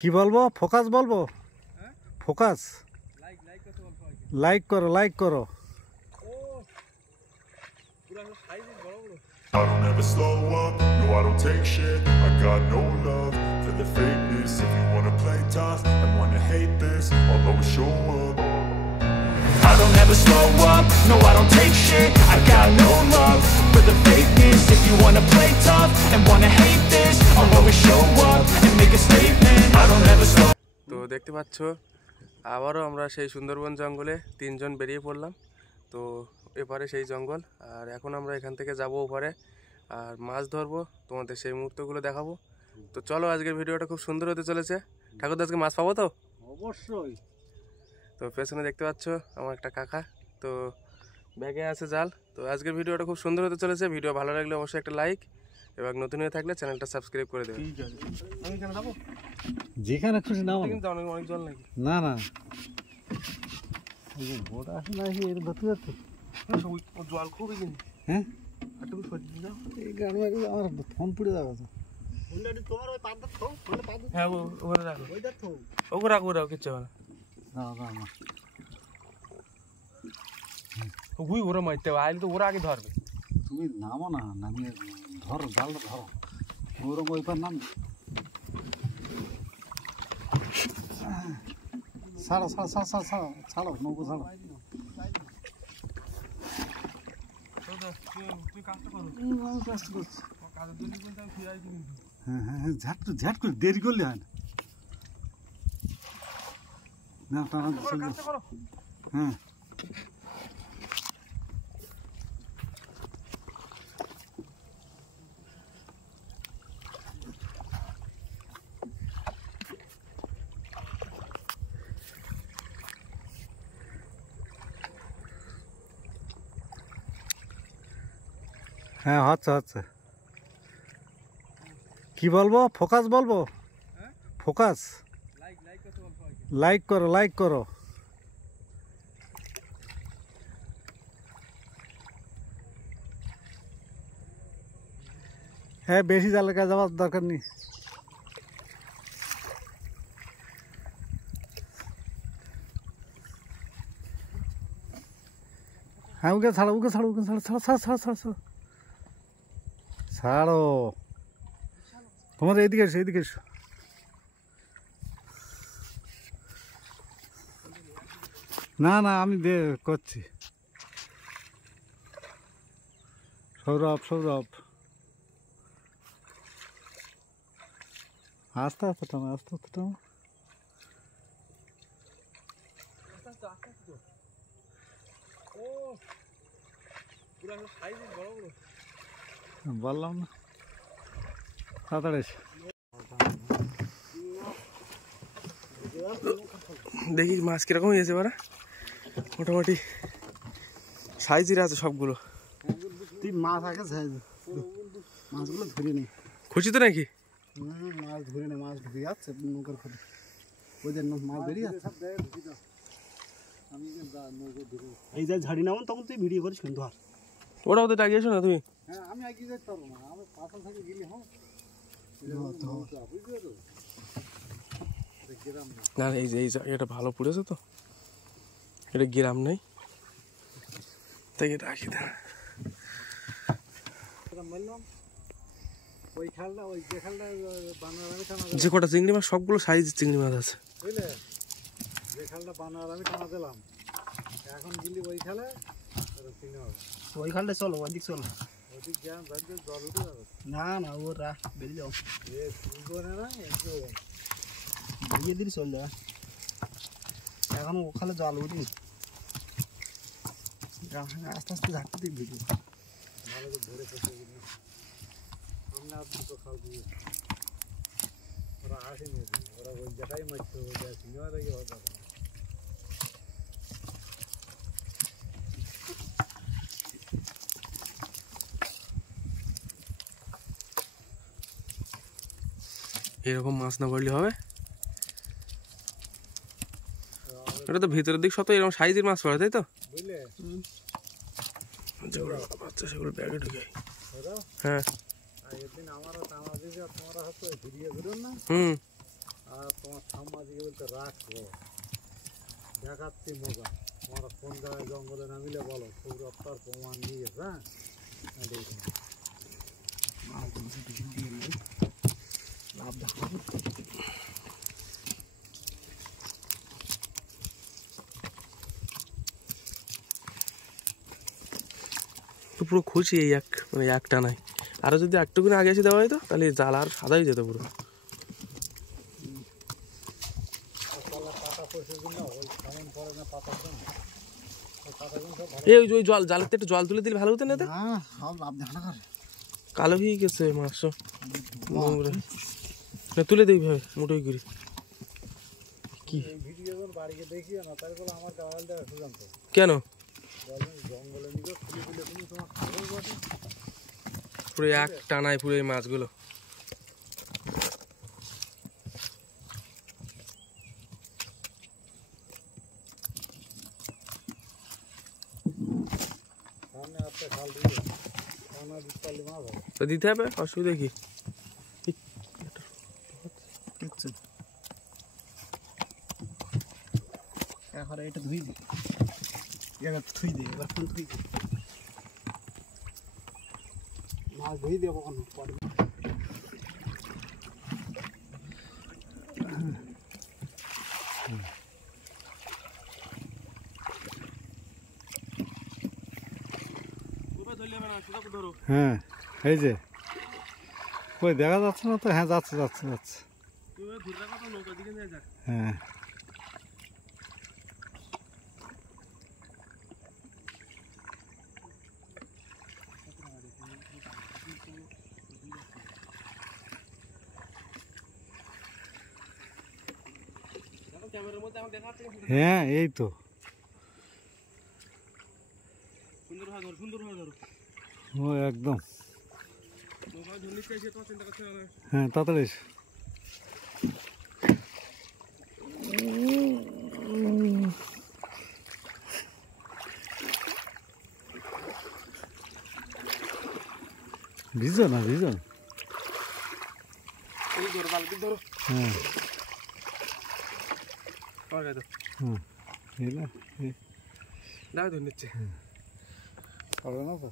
কি বলবো? ফোকাস বলবো? ফোকাস লাইক করো, লাইক করো। I don't ever slow up, no I don't take shit. I got no love for the fakeness. If you wanna play tough and wanna hate this, I'll always show up. I don't ever slow up, no I don't take shit. I got no love for the fakeness. If you wanna play tough and wanna hate this, I'll always show up and make a statement. I don't ever slow. তো দেখতে পাচ্ছ আবারও আমরা সেই সুন্দরবন জঙ্গলে তিনজন বেরিয়ে পড়লাম। তো এপারে সেই জঙ্গল, আর এখন আমরা এখান থেকে যাব ওপারে আর মাছ ধরবো, তোমাদের সেই মুহূর্তগুলো দেখাবো। তো চলো, আজকের ভিডিওটা খুব সুন্দর হতে চলেছে। ঠাকুরদা, আজকে মাছ পাবো তো? অবশ্যই। তো পেছনে দেখতে পাচ্ছ আমার একটা কাকা, তো ব্যাগে আছে জাল। তো আজকের ভিডিওটা খুব সুন্দর হতে চলেছে। ভিডিও ভালো লাগলে অবশ্যই একটা লাইক, এবং নতুন হয়ে থাকলে চ্যানেলটা সাবস্ক্রাইব করে দেবে। আমি এখানে যাবো, যেখানে খুশি নাও। কিন্তু অনেক জল নাকি? না না, বোট আসে না, এর ধরতে যাচ্ছে জল খুবই কিন্তু। হ্যাঁ, এই গ্রামে আমার ফোন পুড়ে যাবে তো। হ্যাঁ, ওখানে রাখো, ওকে রাখো, রাখো, কিচ্ছু হবে না। ওরা মারতে হবে, আইলে তো ওরা আগে ধরবে। তুমি নামো না, নামিয়ে ধরো, জালটা ধরো, ওরকম ওই পার নাম। ছাড়ো ছাড়ো ছাড়ো ছাড়ো ছাড়ো ছাড়ো, নৌকো ছাড়ো। হ্যাঁ হ্যাঁ হ্যাঁ, ঝাট করে দেরি করলে হয় না। হ্যাঁ, হ্যাঁ, হচ্ছে হচ্ছে। কি বলবো? ফোকাস বলবো? ফোকাস লাইক করো, লাইক করো। হ্যাঁ, বেশি জালের কাছে যাওয়ার দরকার নেই। হ্যাঁ, ওকে ছাড়ো, ওকে ছাড়ো, ওকে ছাড়ো, ছাড়ো ছাড়ো ছাড়ো ছাড়ো ছাড়ো ছাড়ো। তোমাদের এইদিকে এসো, এইদিকে এসো। না না, আমি করছি। সৌরভ, সৌরভ, আস্তে আস্তে টানো, আস্তে আস্তে টানো। বললাম না, তাড়াতাড়ি এসো। দেখি মাছ কিরকম হয়েছে এবার। মোটামুটি সাইজের আছে সবগুলো। তুই মাছ আগে মাছগুলো ধরে নি। খুশি তো নাকি? মাছ ধরে নে, মাছ ঢুকে যাচ্ছে নৌকার ফলে, ওদের মাছ বেরিয়ে যাচ্ছে। এই যে ঝাড়ি নামন, তখন তুই ভিডিও করিস কিন্তু। আর ওরা ওদের ডাকিয়েছো না তুমি? হ্যাঁ, আমি এগিয়ে যেতে পারবো না, আমি পাশাল থেকে গেলে হোক। না, এই যে এই জায়গাটা ভালো পড়েছে তো, এটা গ্রাম নেই, তাই এটা রাখি দেয়। যে কটা চিংড়ি মাছ, সবগুলো সাইজের চিংড়ি মাছ আছে, বুঝলে? যে খালটা বানার আমি টানা দিলাম, এখন গেলি ওই খালে চিংড়ি মাছ। ওই খালটা চলো, ওইদিক চলো। ওদিক জ্ঞান জল উঠে যাবে। না না, ওরা বেরিয়ে যাও, বেরিয়ে দিলে চল যা। এখন ওখানে জল উঠি, আস্তে আস্তে ঝাঁকতে দিক ভিডিও ভালো করে ধরে ফেসে সামনে আর দুটো খাল দিয়ে ওরা আসেনি, ওরা ওই জায়গায় মারছে, ওই জায়গায় চিংড়ি মাছ রেখে হওয়া যাবে। এরকম মাছ না পড়লে হবে। এটা তো ভিতরের দিক শত এরকম সাইজের মাছ পড়ে, তাই তো? বুঝলে? যেগুলো বাচ্চা সেগুলো ব্যাগে ঢুকে। হ্যাঁ, একদিন আমারও টানা দিয়েছে, তোমার হাতে ভিডিও করুন না। আর তোমার ঠাম্মা দিকে বলতে রাখো, দেখাচ্ছি মজা। তোমরা কোন জায়গায় জঙ্গলে নামিলে বলো, খুব রপ্তার প্রমাণ নিয়ে গেছে। হ্যাঁ, লাভ দেখাবো। তো পুরো খুশি এই এক, মানে একটা নাই। আরও যদি একটুকুনি আগে এসে দেওয়া হয়তো তাহলে জাল আর সাদা হয়ে যেত পুরো। পাতা পয়সার জন্য ওই কেমন পড়ে না পাতার জন্য, ওই পাতাগুলো সব ভালো। এই ওই জল, জালের একটু জল তুলে দিলে ভালো হতো না? এতে সব লাভ দেখা করে কালো হয়ে গেছে মাছ, নোংরা। না তুলে দিই ভাবে মুঠোই করি। কি এই ভিডিও যখন বাড়িতে দেখিও না, তারপরে আমার দেওয়াল দেওয়া সুজান্ত কেন জঙ্গলে নিয়ে খুলে খুলে তুমি তোমার খবর বটে। পুরো এক টানায় পুরো এই মাছগুলো। সামনে একটা খাল দিয়ে খানা দিতে পারলে মাছ হবে। তো দিতে হবে, অসুবিধা কি? দেখছো এখন এটা ধুই দে, এবার থুই দে, এবার ফোন থুই দে, মাছ ধুই দে কখনো পরে। হ্যাঁ, এই যে কই দেখা যাচ্ছে না তো? হ্যাঁ, যাচ্ছে যাচ্ছে যাচ্ছে। হ্যাঁ, হ্যাঁ, এই তো ও একদম। হ্যাঁ, তাড়াতাড়ি এসো। ভিজো না, ভিজো। হ্যাঁ, দাও ধরে নিচ্ছে। পারবে না তো?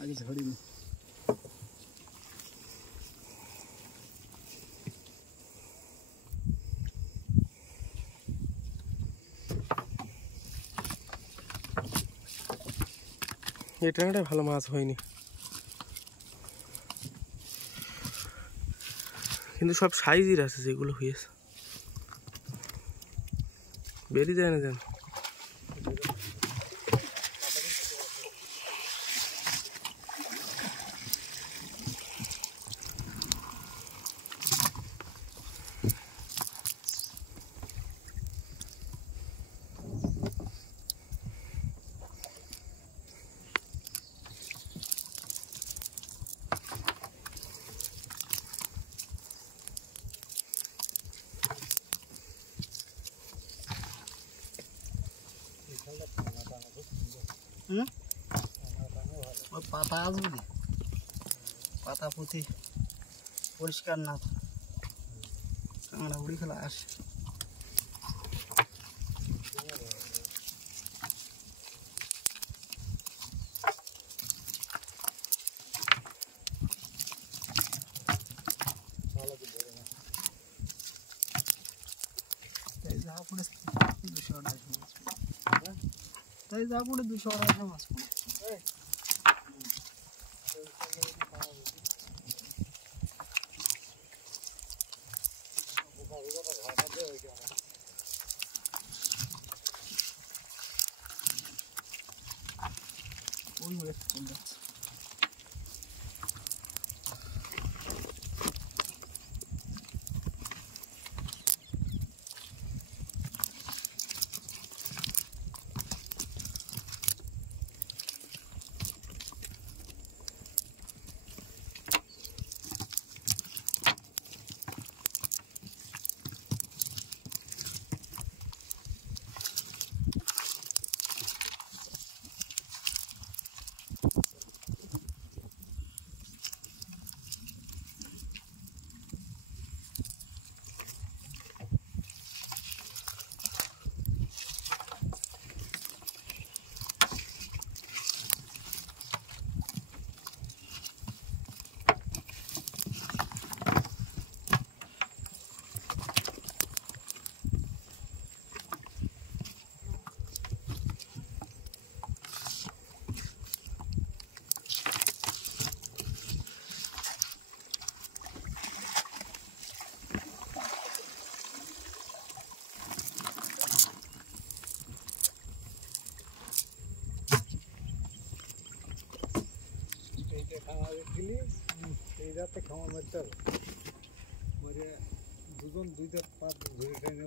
আগে ঝড়িনি এই ট্যাংরাটাই ভালো মাছ হয়নি, কিন্তু সব সাইজের আছে যেগুলো হয়েছে, বেরিয়ে যায় না যেন। ওই পাতা আসবে, পাতা পুঁতি পরিষ্কার না তো কাঁকড়া উড়ি ফেলা আসে। তাই যা পড়ে 200 মাছ পড়ে, তাই যা পড়ে 200 মাছ পড়ে। ওই ওয়েট চলে যাচ্ছে। গেলি এই রাতে খাওয়া মারতে হবে মরে দুজন দুইটা পাঁচ ধরে ট্রেনে